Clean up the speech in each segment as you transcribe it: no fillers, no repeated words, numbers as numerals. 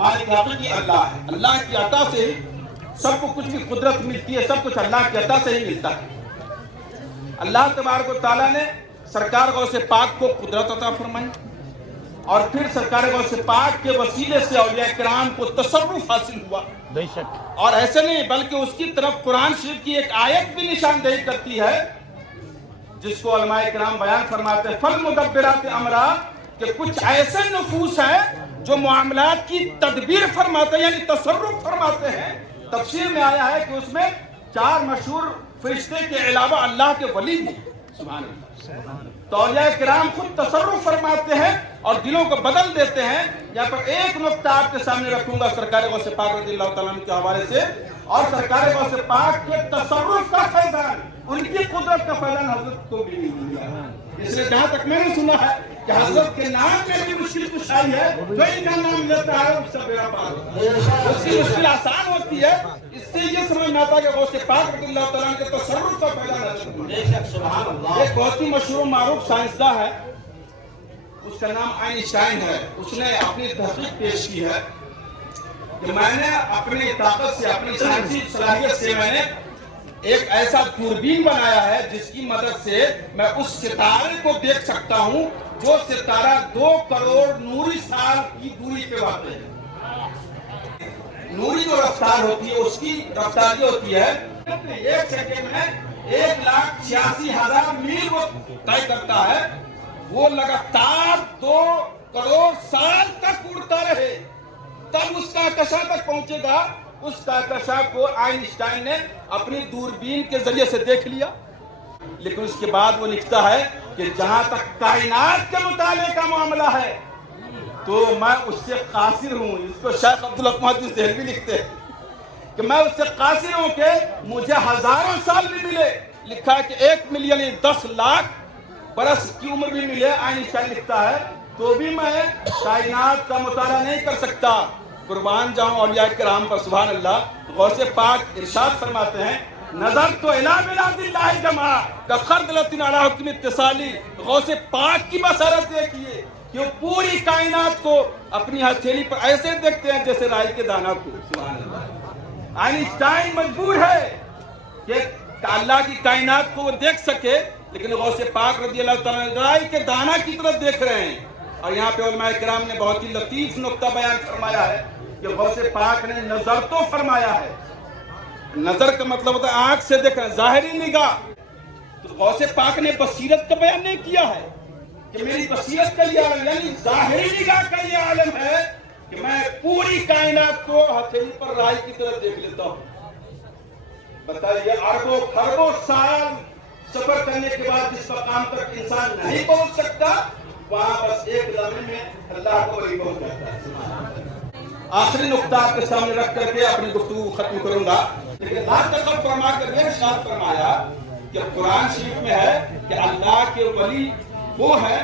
مالک حقیقی اللہ ہے. اللہ کی عطا سے ہی سب کو کچھ بھی قدرت ملتی ہے, سب کچھ اللہ کی عطا سے ہی ملتا ہے. اللہ تبارک و تعالیٰ نے سرکار غوث پاک کو قدرت عطا فرمائی, اور پھر سرکار غوث پاک کے وسیلے سے اولیاء کرام کو تصرف حاصل ہوا. بے شک. اور ایسے نہیں بلکہ اس کی طرف قرآن شریف کی ایک آیت بھی نشاندہی کرتی ہے, جس کو علماء کرام بیان فرماتے ہیں فالمدبرات امرا, کہ کچھ ایسے نفوس ہیں جو معاملات کی تدبیر فرماتے ہیں, یعنی تصرف فرماتے ہیں. تفسیر میں آیا ہے کہ اس میں 4 مشہور فرشتے کے علاوہ اللہ کے ولی بھی ہیں. سبحان اللہ. تو اولیاء کرام خود تصرف فرماتے ہیں اور دلوں کو بدل دیتے ہیں. یہاں پر ایک نقطہ آپ کے سامنے رکھوں گا سرکار غوث پاک رضی اللہ تعالیٰ عنہ کے حوالے سے, اور سرکار غوث پاک کے تصرف کا فیضان, ان کی قدرت کا فیضان حضرت کو بھی نہیں ملا. اس لیے جہاں تک میں نے سنا ہے کہ حضرت کے نام میں بھی مشکل کشائی ہے, جو ان کا نام لیتا ہے اس سے بیڑا پار ہوتا ہے, اس کی مشکل آسان ہوتی ہے. اس سے یہ سمجھ میں آتا ہے کہ غوث پاک رضی اللہ تعالیٰ عنہ کے تصرف کا فیضان ہے. ایک بہت ہی مشہور معروف سائنسداں ہے, اس کا نام آئنسٹائن ہے. اس نے اپنی تحقیق پیش کی ہے کہ میں نے اپنی طاقت سے, اپنی سائنسی صلاحیت سے میں نے ایک ایسا دوربین بنایا ہے جس کی مدد سے میں اس ستارے کو دیکھ سکتا ہوں جو ستارہ 2 کروڑ نوری سال کی دوری پہ واقع ہے. نوری جو رفتار ہوتی ہے اس کی رفتار یہ ہوتی ہے 1 سیکنڈ میں 1,86,000 میل وہ طے کرتا ہے. وہ لگاتار 2 کروڑ سال تک اڑتا رہے تب اس کہکشاں تک پہنچے گا. اس کہکشاں کو آئنسٹائن نے اپنی دوربین کے ذریعے سے دیکھ لیا, لیکن اس کے بعد وہ لکھتا ہے کہ جہاں تک کائنات کے مطالعے کا معاملہ ہے تو میں اس سے قاصر ہوں. اس کو شیخ عبدالحق دہلوی لکھتے ہیں کہ میں اس سے قاصر ہوں کہ مجھے ہزاروں سال بھی ملے, لکھا ہے کہ 1 ملین 10 لاکھ برس کی عمر بھی ملے, آئنسٹائن لکھتا ہے, تو بھی میں کائنات کا مطالعہ نہیں کر سکتا. قربان جاؤں اولیاء کرام پر. سبحان اللہ. غوث پاک ارشاد فرماتے ہیں نظر تو الہ بلاد اللہ جمع کخرد لطن علی حکم اتصالی. غوث پاک کی بصارت دیکھیے کہ وہ پوری کائنات کو اپنی ہتھیلی پر ایسے دیکھتے ہیں جیسے رائی کے دانہ کو. سبحان اللہ. آئنسٹائن مجبور ہے کہ اللہ کی کائنات کو وہ دیکھ سکے, لیکن غوث پاک رضی اللہ تعالیٰ رائی کے دانہ کی طرف دیکھ رہے ہیں. اور یہاں پہ علماء کرام نے بہت ہی لطیف نقطہ بیان فرمایا ہے کہ غوث پاک نے نظر تو فرمایا ہے. نظر کا مطلب ہوتا ہے آنکھ سے دیکھنا, ظاہری نگاہ. تو غوث پاک نے بصیرت کا بیان نہیں کیا ہے کہ میری بصیرت کا یہ عالم, یعنی ظاہری نگاہ کا یہ عالم ہے کہ میں پوری کائنات کو ہتھیلی پر رائی کی طرف دیکھ لیتا ہوں. بتائیے اربوں خربوں سال سفر کرنے کے بعد جس مقام تک انسان نہیں پہنچ سکتا, وہاں بس ایک لمحے میں اللہ کو ولی پہنچ جاتا ہے. آخری نقطہ آپ کے سامنے رکھ کر کے اپنی گفتگو ختم کروں گا. لیکن لا تقف فرما کر یہ ارشاد فرمایا کہ قرآن شریف میں ہے کہ اللہ کے ولی وہ ہے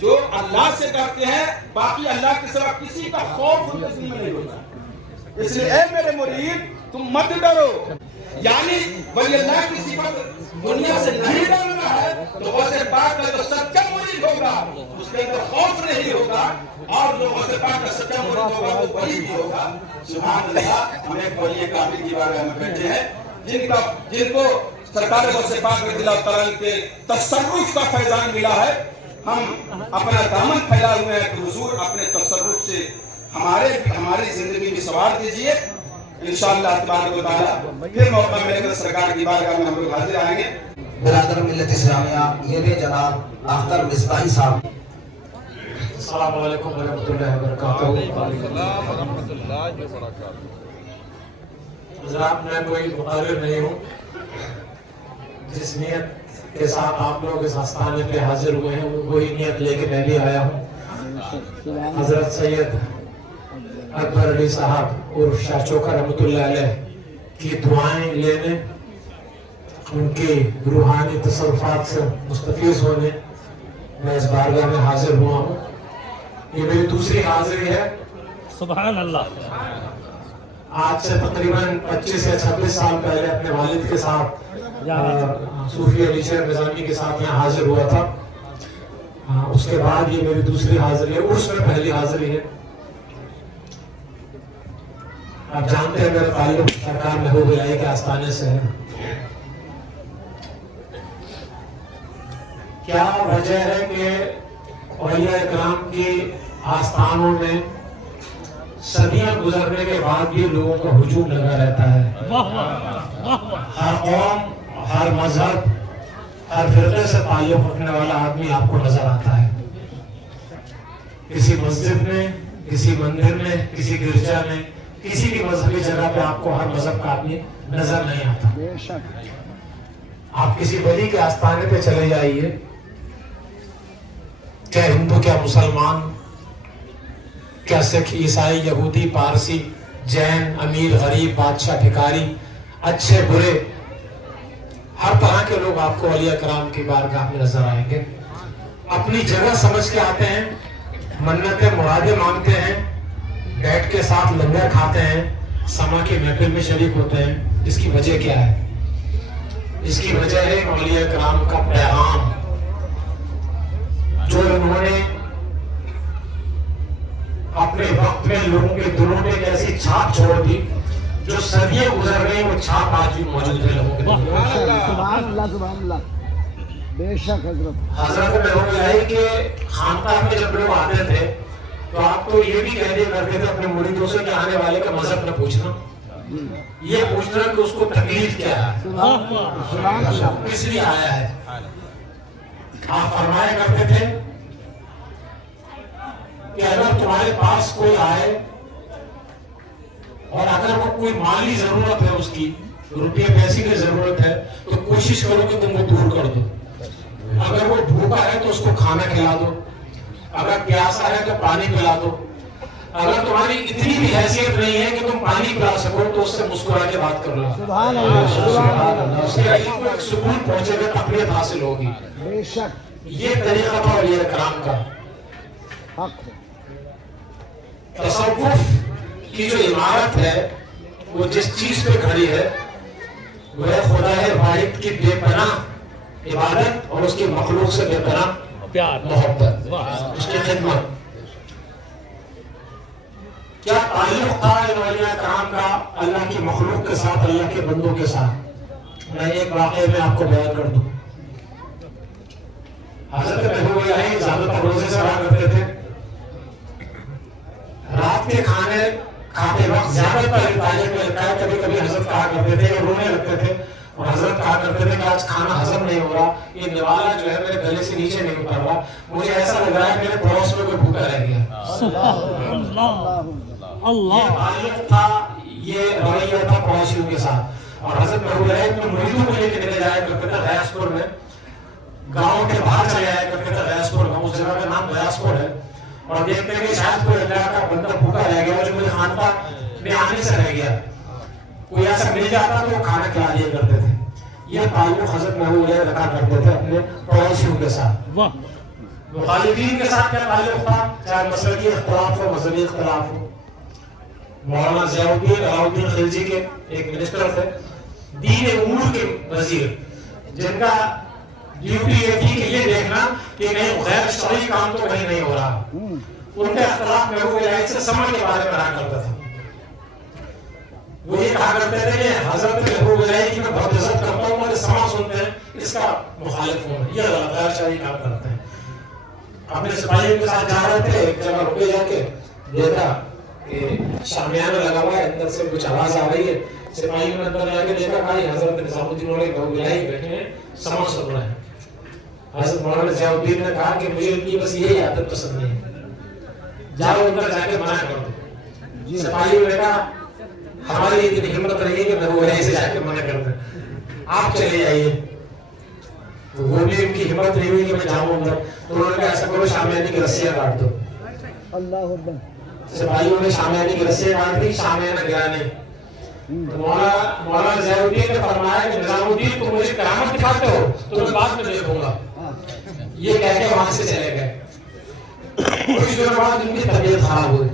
جو اللہ سے ڈرتے ہیں, باقی اللہ کے سوا کسی کا خوف ان کے دل میں نہیں ہوتا. اس لیے اے میرے مرید تم مت ڈرو, یعنی ولی اللہ کی صفت دنیا سے نہیں ڈرنا ہے تو غوث پاک کا جو سچا مرید ہوگا اس کے اندر خوف نہیں ہوگا, اور جو غوث پاک کا سچا مرید ہوگا وہ ولی بھی ہوگا. سبحان اللہ. ہم ایک ولی کامل کی بارگاہ میں بیٹھے ہیں جن کو سرکار غوث پاک رضی اللہ تعالیٰ کے تصرف کا فیضان ملا ہے. ہم اپنا دامن پھیلائے ہوئے ہیں کہ حضور اپنے تصرف سے ہماری زندگی میں سوار دیجئے. انشاءاللہ تبارک و تعالی پھر موقع ملے گا سرکار کی بارگاہ میں ہم لوگ حاضر آئیں گے. برادر ملت اسلامیہ, یہ بھی جناب اختر مصباحی صاحب. السلام علیکم ورحمۃ اللہ وبرکاتہ. حضرات میں کوئی مقرر نہیں ہوں. جس نیت کے ساتھ آپ لوگ اس آستانے پہ حاضر ہوئے ہیں وہی نیت لے کے میں بھی آیا ہوں. حضرت سید اکبر علی صاحب عرف شاہ چوکا رحمۃ اللہ علیہ کی دعائیں لینے, ان کی روحانی تصرفات سے مستفیض ہونے میں اس بارگاہ میں حاضر ہوا ہوں. یہ میری دوسری حاضری ہے. سبحان اللہ. آج سے تقریباً 25 یا 26 سال پہلے اپنے والد کے ساتھ صوفی علی شیر نظامی کے ساتھ یہاں حاضر ہوا تھا. اس کے بعد یہ میری دوسری حاضری ہے. عرس میں پہلی حاضری ہے. آپ جانتے ہیں میرا تعلق سرکار محبوب الہی کے آستانے سے ہے. کیا وجہ ہے کہ اولیاء اکرام کی آستانوں میں صدیاں گزرنے کے بعد بھی لوگوں کا ہجوم لگا رہتا ہے؟ ہر قوم، ہر مذہب، ہر فرقے سے تعلق رکھنے والا آدمی آپ کو نظر آتا ہے. کسی مسجد میں، کسی مندر میں، کسی گرجا میں، کسی بھی مذہبی جگہ پہ آپ کو ہر مذہب کا آدمی نظر نہیں آتا. آپ کسی ولی کے آستانے پہ چلے جائیے، کیا ہندو، کیا مسلمان، کیا سکھ، عیسائی، یہودی، پارسی، جین، امیر، غریب، بادشاہ، بھکاری، اچھے برے، ہر طرح کے لوگ آپ کو اولیاء کرام کی بارگاہ میں نظر آئیں گے. اپنی جگہ سمجھ کے آتے ہیں، منتیں مرادیں مانگتے ہیں، بیٹھ کے ساتھ لنگر کھاتے ہیں، سما کی محفل میں شریک ہوتے ہیں. اس کی وجہ کیا ہے؟ اس کی وجہ ہے اولیاء کرام کا پیغام جو انہوں نے اپنے وقت میں لوگوں کے دلوں میں ایسی چھاپ چھوڑ دی جو صدیاں گزر گئی، وہ چھاپ آج بھی موجود ہے لوگوں کے دلوں میں. سبحان اللہ، سبحان اللہ. بے شک حضرت محبوب الہی کے خانقاہ میں جب لوگ آتے تھے تو آپ تو یہ بھی کہہ دیا کرتے تھے اپنے مریدوں سے کہ آنے والے کا مذہب نہ پوچھنا، یہ پوچھنا کہ اس کو تکلیف کیا ہے، کس لیے آیا ہے. آپ فرمایا کرتے تھے کہ اگر تمہارے پاس کوئی آئے اور اگر وہ کوئی مالی ضرورت ہے، اس کی روپیے پیسے کی ضرورت ہے، تو کوشش کرو کہ تم کو دور کر دو. اگر وہ بھوکا ہے تو اس کو کھانا کھلا دو، اگر پیاسا ہے تو پانی پلا دو. اگر تمہاری اتنی بھی حیثیت نہیں ہے کہ تم پانی پلا سکو تو اس سے مسکرا کے بات کر لو. سبحان اللہ. اس کے دل کو ایک سکون پہنچے گا، تقویت حاصل ہوگی. بے شک یہ طریقہ تھا اولیاء کرام کا. حق. تصوف کی جو عمارت ہے وہ جس چیز پہ کھڑی ہے وہ ہے خدا واحد کی بے پناہ عبادت اور اس کی مخلوق سے بے پناہ پیار، محبت، اس کی خدمت. کیا تعلق تھا ان اولیاء کرام کا اللہ کی مخلوق کے ساتھ، اللہ کے بندوں کے ساتھ؟ میں ایک واقعے میں آپ کو بیان کر دوں. حضرت محبوب الہی زیادہ تر روزے سے رہا کرتے تھے. رات کے کھانے کھاتے وقت زیادہ تر تاریخ میں لکھا ہے کبھی کبھی حضرت کہا کرتے تھے کہ رونے لگتے تھے اور حضرت کہا کرتے تھے کہ آج کھانا ہضم نہیں ہو رہا، یہ نوالا جو ہے میرے گلے سے نیچے نہیں اتر رہا، مجھے ایسا لگ رہا ہے میرے پڑوس میں کوئی بھوکا رہ گیا. یہ تعلق تھا، یہ رویہ تھا پڑوسیوں کے ساتھ. اور حضرت محبوب الہی اپنے مریدوں کو لے کے نکل جایا کرتے تھے غیاث پور میں، گاؤں کے باہر چلے جایا کرتے تھے. غیاث پور گاؤں، اس جگہ کا نام غیاث پور ہے. اور دیکھتے ہیں کہ شاید کوئی اللہ کا بندہ بھوکا رہ گیا جو مجھے خانقاہ میں آنے سے رہ گیا، کوئی ایسا مل جاتا تو وہ کھانا کھلا دیا کرتے تھے. یہ تعلق حضرت محبوب الہی رکھا کرتے تھے اپنے پڑوسیوں کے ساتھ. مخالفین کے ساتھ کیا تعلق تھا؟ چاہے مسلکی اختلاف ہو، مذہبی اختلاف ہو. مولانا ضیاء الدین علاؤالدین خلجی کے ایک منسٹر تھے، دین امور کے وزیر، جن کا ڈیوٹی یہ تھی کہ یہ دیکھنا کہ کہیں غیر شرعی کام تو کہیں نہیں ہو رہا. ان کا اختلاف محبوب الہی سے سمجھ کے بارے میں رہا کرتا تھا. وہ یہ کہا کرتے تھے کہ حضرت محبوب الہی کی میں بہت عزت کرتا ہوں، مجھے سما سنتے ہیں، اس کا مخالف ہوں، یہ غلط غیر شرعی کام کرتے ہیں. اپنے سپاہیوں کے ساتھ جا رہے تھے، ایک جگہ رکے، جا کے دیکھا کہ شامیانہ لگا ہوا ہے، اندر سے کچھ آواز آ رہی ہے. سپاہیوں نے اندر جا کے دیکھا کہ حضرت نظام الدین علیہ محبوب الہی بیٹھے ہیں، سما سن رہے ہیں. حضرت مولانا ضیاء الدین نے کہا کہ مجھے ان کی بس یہی عادت پسند نہیں ہے، جاؤ اندر جا کے منع کر دو. سپاہیوں نے کہا ہماری اتنی ہمت نہیں ہے کہ محبوب الہی سے جا کے منع کر دیں، آپ چلے جائیے. تو وہ بھی ان کی ہمت نہیں ہوئی کہ میں جاؤں اندر. تو انہوں نے کہا ایسا کرو شامیانی کی رسیاں کاٹ دو. اللہ اکبر. سپاہیوں نے شامیانی کی رسیاں کاٹ دی، شامیانہ گرا نہیں. مولانا ضیاء الدین نے فرمایا کہ نظام الدین تم مجھے کرامت دکھاتے ہو تو میں بعد میں دیکھوں گا. یہ کہہ کے وہاں سے چلے گئے. کچھ دنوں بعد ان کی طبیعت خراب ہوئی.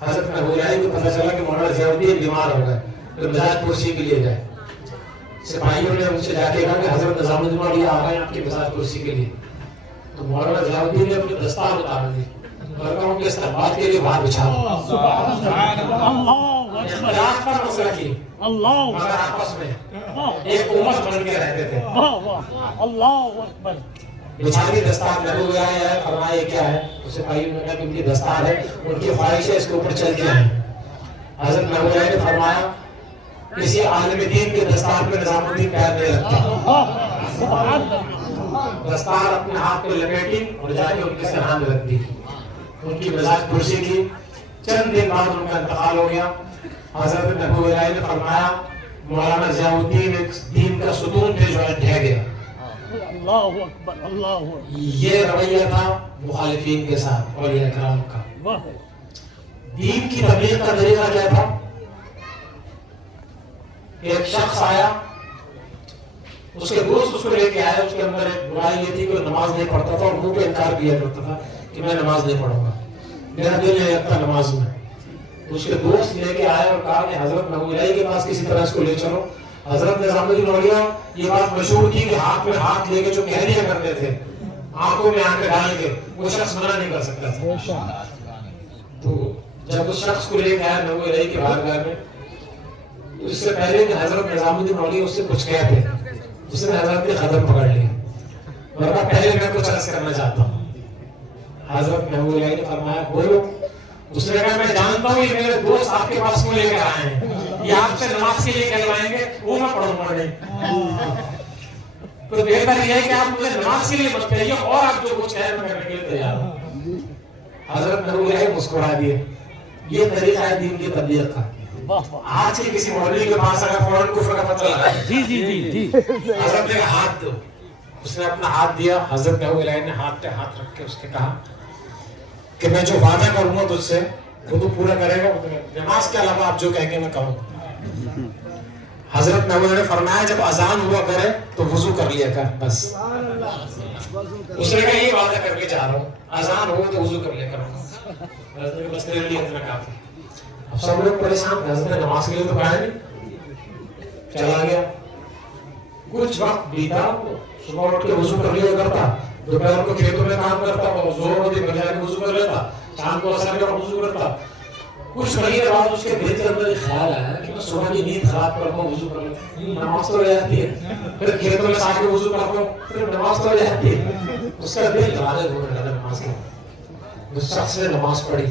حضرت محبوب الہی کو پتہ چلا کہ مولانا ضیاء الدین بیمار ہو گئے، تو مزاج پرسی کے لیے گئے. سپاہیوں نے ان سے جا کے کہا کہ حضرت نظام الدین علیہ آ گئے آپ کی مزاج پرسی کے لیے. تو مولانا ضیاء الدین نے اپنی دستار اتار دی اور کہا ان کے استقبال کے لیے باہر بچھا دو. اختلاف کا مسئلہ کی اللہ مگر آپس میں واہ ایک امت بن کے رہتے تھے. واہ واہ اللہ اکبر. بچھانی دستار لگو گیا ہے, فرمایا یہ کیا ہے؟ اسے بھائیوں نے کہا کہ ان کی دستار ہے, ان کی خواہش ہے اس کے اوپر چل کے آئیں. حضرت محمود علیہ نے فرمایا کسی عالم دین کے دستار پہ نظام الدین پیر نہیں رکھتا. سبحان اللہ. دستار اپنے ہاتھ پہ لپیٹی اور جا کے ان کے سرحان میں رکھ دی. ان کی مزاج پرسی کی. چند دن بعد ان کا انتقال ہو گیا. حضرت محمود علیہ نے فرمایا مولانا ضیاء الدین ایک دین کا ستون تھے جو ہے ڈھہ گیا. اللہ اکبر اللہ اکبر. یہ رویہ تھا مخالفین کے ساتھ اولیاء کرام کا. واہ دین کی تبلیغ کا طریقہ کیا تھا؟ ایک شخص آیا, اس کے دوست اس کو لے کے آیا. اس کے اندر ایک برائی یہ تھی کہ وہ نماز نہیں پڑھتا تھا اور منہ پہ انکار کیا کرتا تھا کہ میں نماز نہیں پڑھوں گا, میرا دل نہیں لگتا نماز میں. اس کے دوست لے کے آیا اور کہا کہ حضرت محمود علیہ کے پاس کسی طرح اس کو لے چلو. حضرت نظام الدین اولیاء یہ بات مشہور تھی کہ ہاتھ میں ہاتھ لے کے جو کہہ دیا کرتے تھے, آنکھوں میں آنکھیں ڈال کے, وہ شخص منع نہیں کر سکتا تھا. تو جب اس شخص کو لے کے آیا محمود علیہ کے بارگاہ میں, اس سے پہلے کہ حضرت نظام الدین اولیاء اس سے کچھ کہتے, اس نے حضرت نے قدم پکڑ لیا. ورنہ پہلے میں کچھ عرض کرنا چاہتا ہوں. حضرت محمود علیہ نے فرمایا بولو. اس نے کہا میں جانتا ہوں یہ میرے دوست آپ کے پاس کیوں لے کر آئے ہیں, یہ آپ سے نماز کے لیے کہلوائیں گے, وہ میں پڑھوں گا نہیں. تو بہتر یہ ہے کہ آپ مجھے نماز کے لیے مت کہیے, اور آپ جو کچھ کہیں میں کرنے کے لیے تیار ہوں. حضرت محمود علیہ مسکرا دیے. یہ طریقہ ہے دین کی تبلیغ کا. آج کے کسی مولوی کے پاس اگر فوراً کفر کا پتہ لگا جی جی جی جی حضرت نے ہاتھ دو, اس نے اپنا ہاتھ دیا. حضرت محمود علیہ نے ہاتھ پہ ہاتھ رکھ کے اس نے کہا کہ میں جو وعدہ کروں گا تجھ سے وہ تو پورا کرے گا, نماز کے علاوہ آپ جو کہیں گے میں کہوں. حضرت محمود نے فرمایا جب اذان ہوا کرے تو وضو کر لیا کر بس. اس نے کہا یہ وعدہ کر کے جا رہا ہوں, اذان ہو تو وضو کر لیا کروں. حضرت نے بس تیرے لیے اتنا کافی. اب سب لوگ پریشان, حضرت نے نماز کے لیے تو کہا نہیں, چلا گیا. کچھ وقت بیتا, صبح اٹھ کے وضو کر لیا کرتا, دوپہر کو کھیتوں میں کام کرتا, زور ہوتی بجائے وضو کر لیتا, شام کو اثر کا وضو کرتا. کچھ مہینے بعد اس کے دل کے اندر ایک خیال آیا کہ میں صبح کی نیند خراب کرتا ہوں, وضو کر لیتا, نماز تو رہ جاتی ہے. پھر کھیتوں میں سا کے وضو کرتا ہوں, پھر نماز تو رہ جاتی ہے. اس کا دل غالب ہونے لگا نماز کے. اس شخص نے نماز پڑھی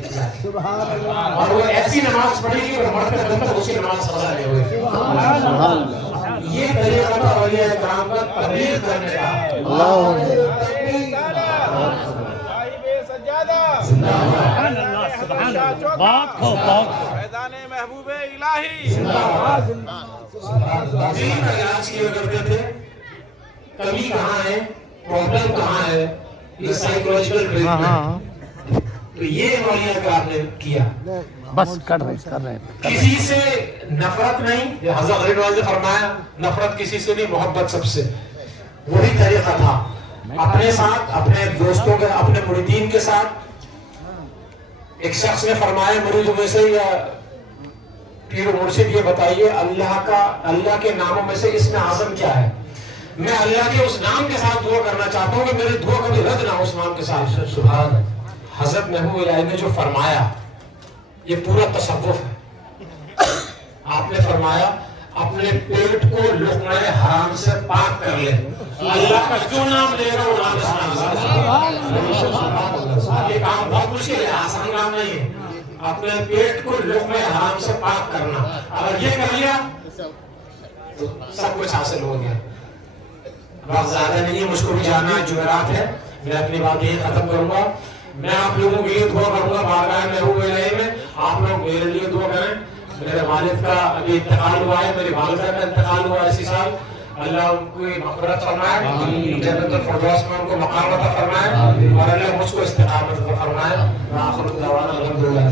اور وہ ایسی نماز پڑھی کہ وہ مرتے دم تک اسی نماز سزا لے ہوئے. یہ طریقہ تھا اولیاء کرام کا تبلیغ کرنے کا. سبحان اللہ سبحان اللہ. بات ہو فیضان محبوب الہی. دین کا علاج کیا کرتے تھے. کمی کہاں ہے, پرابلم کہاں ہے, یہ سائیکولوجیکل ٹریٹمنٹ. تو یہ اولیاء کرام نے کیا. بس کر رہے کسی سے نفرت نہیں, یہ حضرت غریب نواز نے فرمایا نفرت کسی سے نہیں, محبت سب سے. وہی طریقہ تھا اپنے ساتھ, اپنے دوستوں کے, اپنے مریدین کے ساتھ. ایک شخص نے فرمایا مریدوں میں سے یا پیر و مرشد یہ بتائیے اللہ کے ناموں میں سے اسم اعظم کیا ہے؟ میں اللہ کے اس نام کے ساتھ دعا کرنا چاہتا ہوں کہ میری دعا کبھی رد نہ ہو اس نام کے ساتھ. سبحان. حضرت محمود علیہ نے جو فرمایا یہ پورا تصوف ہے. آپ نے فرمایا اپنے پیٹ کو لقمہ حرام سے پاک کر لے. اللہ کا جو نام لے گا وہ نام یہ کام بہت مشکل ہے, آسان کام نہیں ہے. اپنے پیٹ کو لقمہ حرام سے پاک کرنا, اگر یہ کر لیا تو سب کچھ حاصل ہو گیا. بات زیادہ نہیں ہے, مجھ کو بھی جانا ہے, جمعرات ہے. میں اپنی بات یہی ختم کروں گا. میں آپ لوگوں کے لیے دعا کروں گا بارگاہ محبوب الہی میں. آپ لوگ میرے لیے دعا کریں. میرے والد کا ابھی انتقال ہوا ہے, میری والدہ کا انتقال ہوا اسی سال. اللہ ان کو مغفرت فرمائے, جنت الفردوس میں ان کو مقام عطا فرمائے, اور اللہ مجھ کو استقامت عطا فرمائے. وآخر دعوانا الحمدللہ.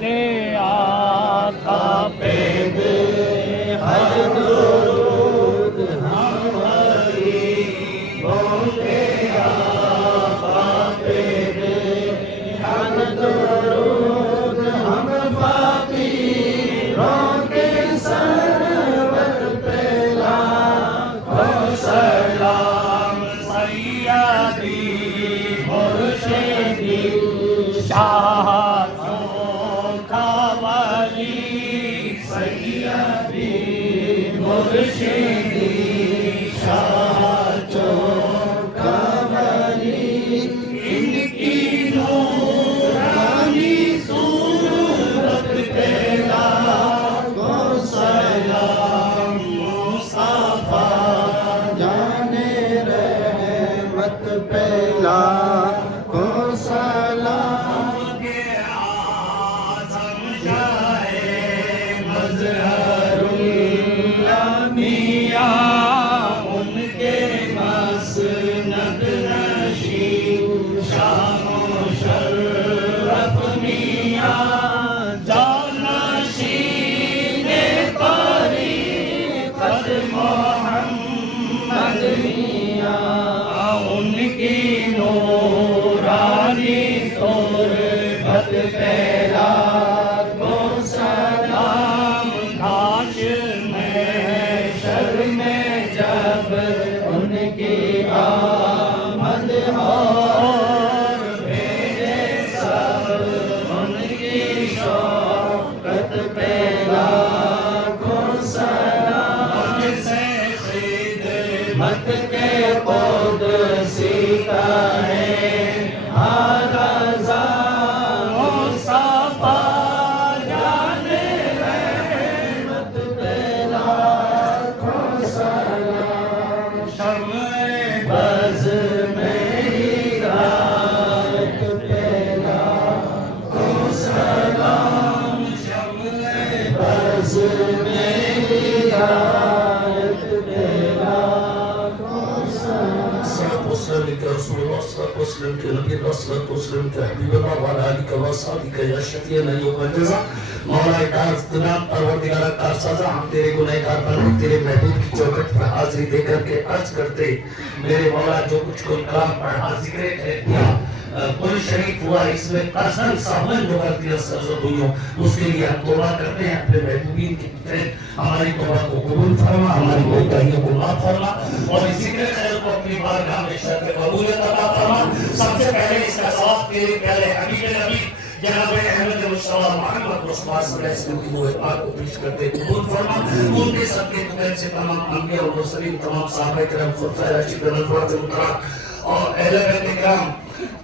کے آقا پہ دے ہر درود ہماری, کے آقا پہ دے ہر درود ہم فقیروں کے سرور پہ مرشدی شاہ چوکا ولی ان کی نورانی صورت پہ لاکھوں سلام مصطفیٰ جانے رحمت پہ لاکھوں سلام کے اعظم جائے مظہر الانبیاء ان کے مسند نشین شان و شرف میاں جانشین طریقت محمد میاں ان کی نورانی صورت پہ لاکھوں سلام کاش محشر میں جب ان کی آمد ہو بھیجے سب ان کی شوقت پہ لاکھوں سلام سے خدمت کے قدسی کا ہے ہر رضا مصطفیٰ جانے رحمت پہ لاکھوں سلام شمع بز میں ہدایت پہ لاکھوں سلام شمع بز میں ہدایت پہ لاکھوں سلام الصلاة والسلام عليك يا رسول الله، الصلاة والسلام عليك يا نبي الله، الصلاة والسلام عليك يا حبيب الله وعلى آلك وأصحابك يا شفيعنا يوم الجزاء. مولا کار جناب پروردگار کار سازا ہم تیرے گنہگار بندے تیرے محبوب کی چوکھٹ پر حاضری دے کر کے عرض کرتے میرے مولا جو کچھ کوئی کلام پڑھا ذکر کیا قل شریف ہوا اس میں قسم سامن جو کر دیا سرزدیوں اس کے لیے ہم توبہ کرتے ہیں اپنے محبوبین کی طرف ہماری توبہ کو قبول فرما ہماری کوتاہیوں کو معاف فرما اور اس ذکر خیر کو اپنی بارگاہ میں شرف قبولیت عطا فرما. سب سے پہلے اس کا ثواب تیرے پیارے حبیب نبی جناب احمد مصطفیٰ محمد مصطفیٰ صلی اللہ علیہ وسلم کی روح پاک کو پیش کرتے قبول فرما. ان کے صدقے فضیل سے تمام انبیاء اور مرسلین تمام صحابہ کرام خلفائے راشدین الفاظ مطلق اور اہل بیت کرام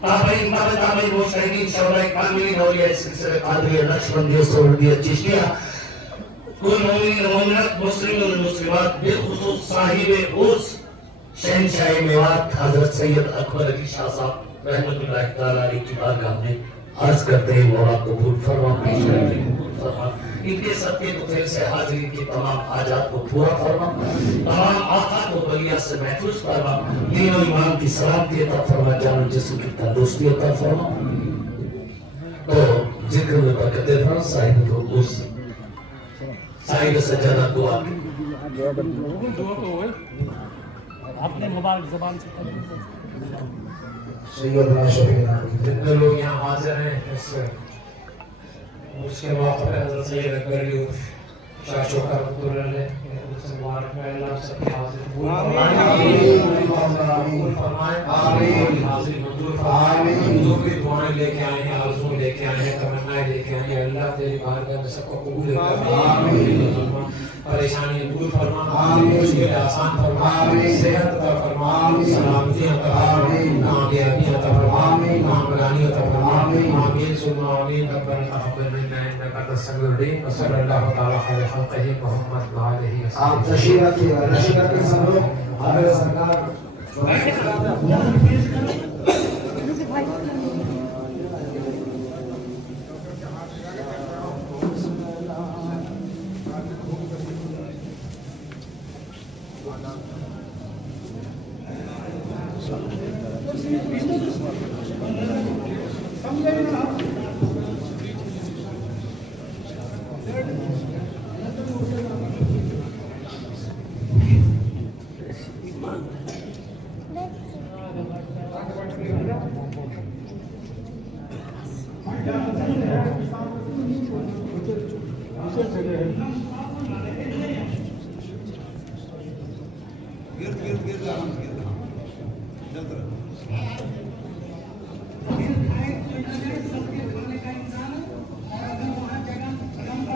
تابعین تابعین مجتہدین شہداء کاملین اولیاء سلسلہ قادریہ نقشبندیہ سہروردیہ چشتیہ کل مومنین مومنات مسلمین و مسلمات بالخصوص صاحب عرس شہنشاہ میوات حضرت سید اکبر علی شاہ صاحب رحمۃ اللہ تعالی علیہ کی بارگاہ میں عرض کرتے ہیں مولا قبول فرما پیش کرتے ہیں قبول فرما. ان کے صدقے کو پھر سے حاضرین کے تمام حاجات کو پورا فرما تمام آفات کو بلیات سے محفوظ فرما دین و ایمان کی سلامتی عطا فرما جان و جسم کی تندرستی عطا فرما. تو ذکر میں برکت فرما صاحب العرس صاحب سجادہ دعا اپنے مبارک زبان سے سیدنا شفیعنا جتنے لوگ یہاں حاضر ہیں اس کے موقع پر حضرت سید اکبر علی شاہ چوکا رحمۃ اللہ علیہ سے مبارک میں اللہ سب کے حاضر قبول فرمائے آمین حاضری منظور فرمائے جو بھی دعائیں لے کے آئے ہیں آرزویں لے کے آئے ہیں تمنائیں لے کے آئے ہیں اللہ تیری بارگاہ میں سب کو قبول فرما آمین پریشانی دور فرما مشکل آسان فرما صحت عطا فرما سلامتی عطا فرما کامیابی عطا فرما کامرانی عطا فرما آمین ثم آمین ربنا تقبل منا انك انت السميع العليم وصلى الله تعالى على خلقه محمد وعلى اله وصحبه. آپ تشریف رکھیے گا تشریف رکھیں سب لوگ حضرت سرکار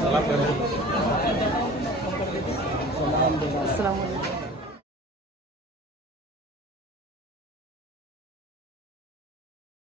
Salam.